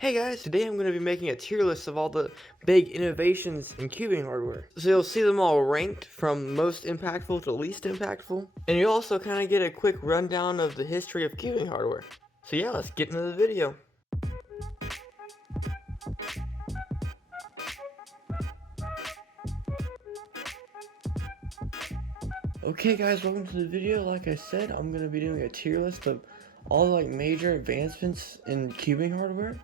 Hey guys, today I'm going to be making a tier list of all the big innovations in cubing hardware. So you'll see them all ranked from most impactful to least impactful. And you'll also kind of get a quick rundown of the history of cubing hardware. So yeah, let's get into the video. Okay guys, welcome to the video. Like I said, I'm going to be doing a tier list of all the major advancements in cubing hardware.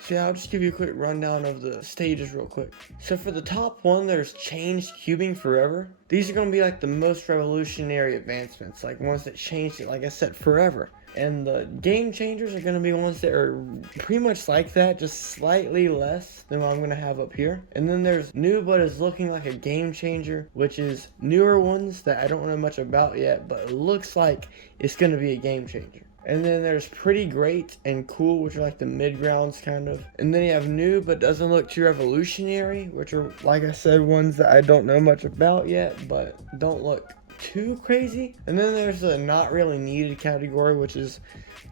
So yeah, I'll just give you a quick rundown of the stages real quick. So for the top one, there's changed cubing forever. These are going to be the most revolutionary advancements, ones that changed it, like I said, forever. And the game changers are going to be ones that are pretty much like that, just slightly less than what I'm going to have up here. And then there's new but is looking like a game changer, which is newer ones that I don't know much about yet, but it looks like it's going to be a game changer. And then there's pretty great and cool, which are the mid-grounds kind of. And then you have new but doesn't look too revolutionary, which are, like I said, ones that I don't know much about yet, but don't look too crazy. And then there's the not really needed category, which is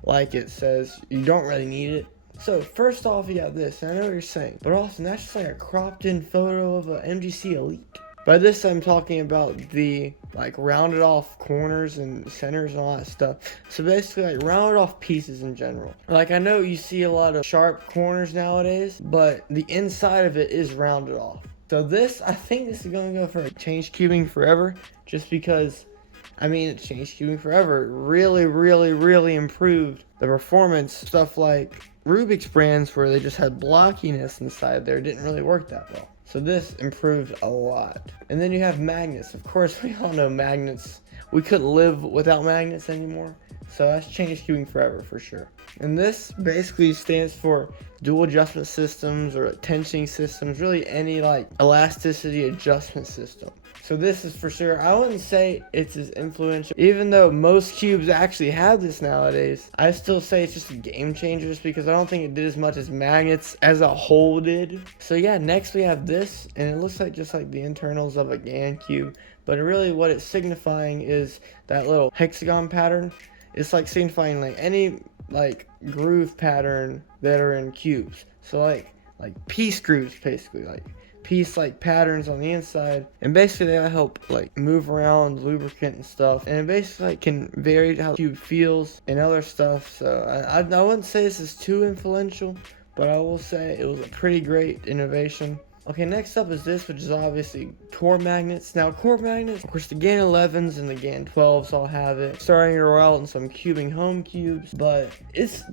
like it says, you don't really need it. So first off, you have this, and I know what you're saying, but Austin, that's just a cropped in photo of a MGC Elite. By this I'm talking about the rounded off corners and centers and all that stuff. So basically rounded off pieces in general. I know you see a lot of sharp corners nowadays, but the inside of it is rounded off. So I think this is going to go for change cubing forever, just because it changed cubing forever. It really improved the performance. Stuff like Rubiks brands where they just had blockiness inside there didn't really work that well. So this improved a lot. And then you have magnets. Of course, we all know magnets. We couldn't live without magnets anymore. So that's changed cubing forever for sure. And this basically stands for dual adjustment systems or tensioning systems, really any elasticity adjustment system. So this is for sure, I wouldn't say it's as influential, even though most cubes actually have this nowadays. I still say it's just a game changer just because I don't think it did as much as magnets as a whole did. So yeah, next we have this, and it looks just like the internals of a GAN cube, but really what it's signifying is that little hexagon pattern. It's signifying any groove pattern that are in cubes. So like piece grooves, basically piece patterns on the inside, and basically they help move around lubricant and stuff, and it basically can vary how the cube feels and other stuff. So I wouldn't say this is too influential, but I will say it was a pretty great innovation. Okay, next up is this, which is obviously core magnets. Now, core magnets, of course, the GAN 11s and the GAN 12s all have it. Starting to roll out in some cubing home cubes, but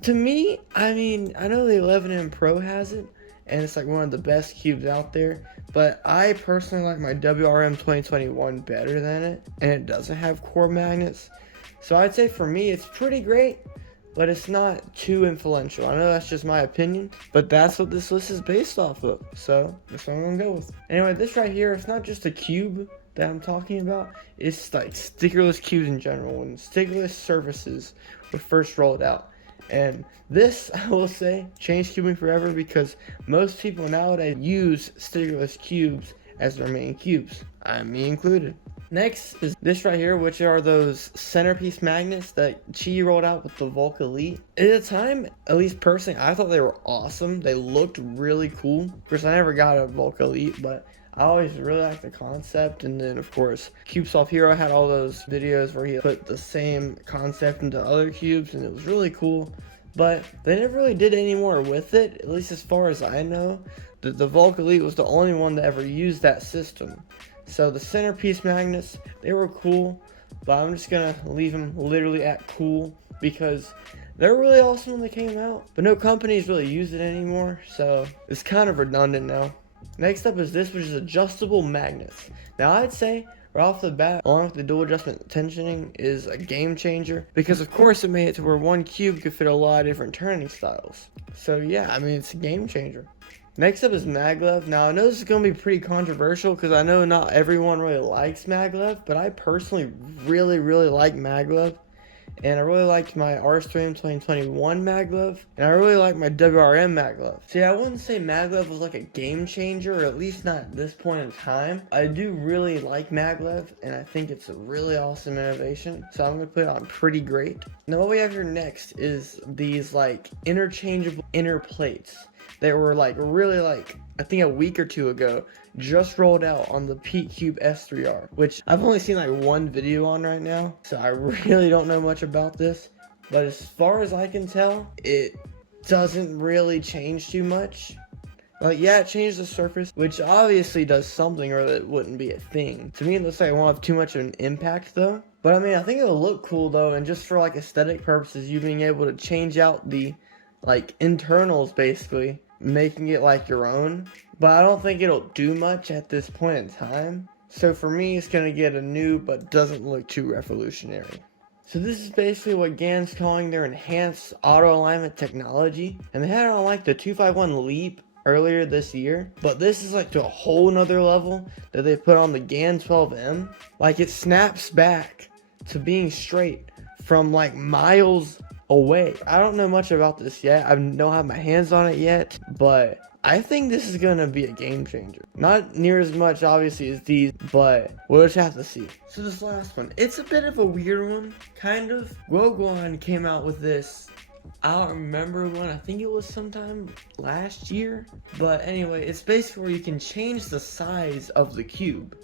to me, I know the 11M Pro has it, and it's one of the best cubes out there, but I personally like my WRM 2021 better than it, and it doesn't have core magnets. So I'd say for me, it's pretty great, but it's not too influential. I know that's just my opinion, but that's what this list is based off of. So that's what I'm gonna go with. Anyway, this right here, it's not just a cube that I'm talking about. It's stickerless cubes in general, and stickerless surfaces were first rolled out. And this, I will say, changed cubing forever because most people nowadays use stickerless cubes as their main cubes, me included. Next is this right here, which are those centerpiece magnets that Qi rolled out with the Volk Elite. At the time, at least personally, I thought they were awesome. They looked really cool. Of course, I never got a Volk Elite, but I always really liked the concept. And then, of course, CubeSoft Hero had all those videos where he put the same concept into other cubes, and it was really cool. But they never really did any more with it, at least as far as I know. The Volk Elite was the only one that ever used that system. So the centerpiece magnets, they were cool, but I'm just gonna leave them literally at cool because they're really awesome when they came out, but no companies really use it anymore, so it's kind of redundant now. Next up is this, which is adjustable magnets. Now I'd say right off the bat, along with the dual adjustment tensioning, is a game changer because of course it made it to where one cube could fit a lot of different turning styles. So yeah, it's a game changer. Next up is Maglev. Now I know this is going to be pretty controversial because I know not everyone really likes Maglev, but I personally really like Maglev. And I really liked my RStream 2021 Maglev, and I really like my WRM Maglev. See, I wouldn't say Maglev was a game changer, or at least not at this point in time. I do really like Maglev, and I think it's a really awesome innovation, so I'm going to put it on pretty great. Now what we have here next is these interchangeable inner plates. that were like really like, I think a week or two ago, just rolled out on the Peak Cube S3R, which I've only seen like one video on right now, so I really don't know much about this. But as far as I can tell, it doesn't really change too much. Like, yeah, it changed the surface, which obviously does something, or that wouldn't be a thing. To me, it looks like it won't have too much of an impact, though. But I mean, I think it'll look cool, though, and just for like aesthetic purposes, you being able to change out the like internals, basically, making it like your own. But I don't think it'll do much at this point in time. So for me, it's gonna get a new, but doesn't look too revolutionary. So this is basically what GAN's calling their enhanced auto alignment technology, and they had it on like the 251 Leap earlier this year, but this is like to a whole nother level that they put on the GAN 12M. Like, it snaps back to being straight from like miles away. I don't know much about this yet. I don't have my hands on it yet, but I think this is gonna be a game changer. Not near as much obviously as these, but we'll just have to see. So this last one, it's a bit of a weird one, kind of. Woguan came out with this, I don't remember when, I think it was sometime last year. But anyway, it's basically where you can change the size of the cube.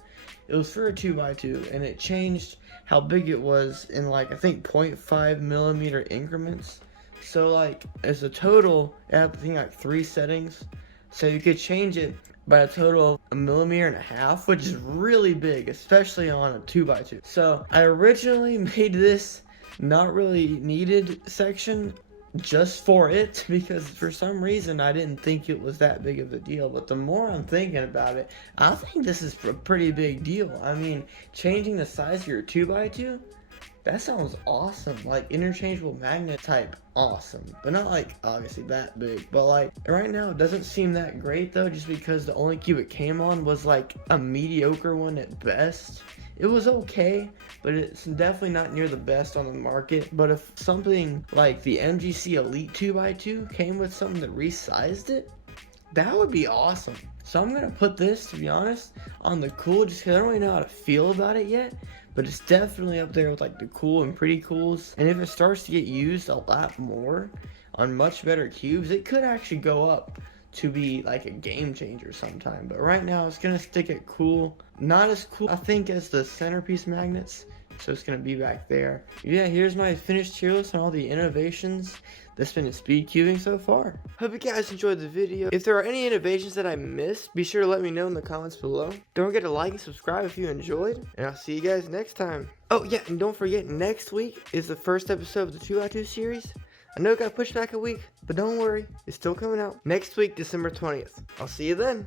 It was for a 2x2, and it changed how big it was in like, I think 0.5 millimeter increments. So like, as a total, I think like 3 settings. So you could change it by a total of 1.5 millimeters, which is really big, especially on a 2x2. So I originally made this not really needed section just for it, because for some reason I didn't think it was that big of a deal. But the more I'm thinking about it, I think this is a pretty big deal. I mean, changing the size of your 2x2, that sounds awesome. Like interchangeable magnet type awesome, but not like obviously that big. But like right now it doesn't seem that great though, just because the only cube it came on was like a mediocre one at best. It was okay, but it's definitely not near the best on the market. But if something like the MGC Elite 2x2 came with something that resized it, that would be awesome. So I'm gonna put this, to be honest, on the cool, just because I don't really know how to feel about it yet. But it's definitely up there with like the cool and pretty cools. And if it starts to get used a lot more on much better cubes, it could actually go up to be like a game changer sometime. But right now it's gonna stick at cool. Not as cool, I think, as the centerpiece magnets. So it's gonna be back there. Yeah, here's my finished tier list on all the innovations that's been in speed cubing so far. Hope you guys enjoyed the video. If there are any innovations that I missed, be sure to let me know in the comments below. Don't forget to like and subscribe if you enjoyed, and I'll see you guys next time. Oh yeah, and don't forget, next week is the first episode of the 2x2 series. I know it got pushed back a week, but don't worry, it's still coming out next week, December 20th. I'll see you then.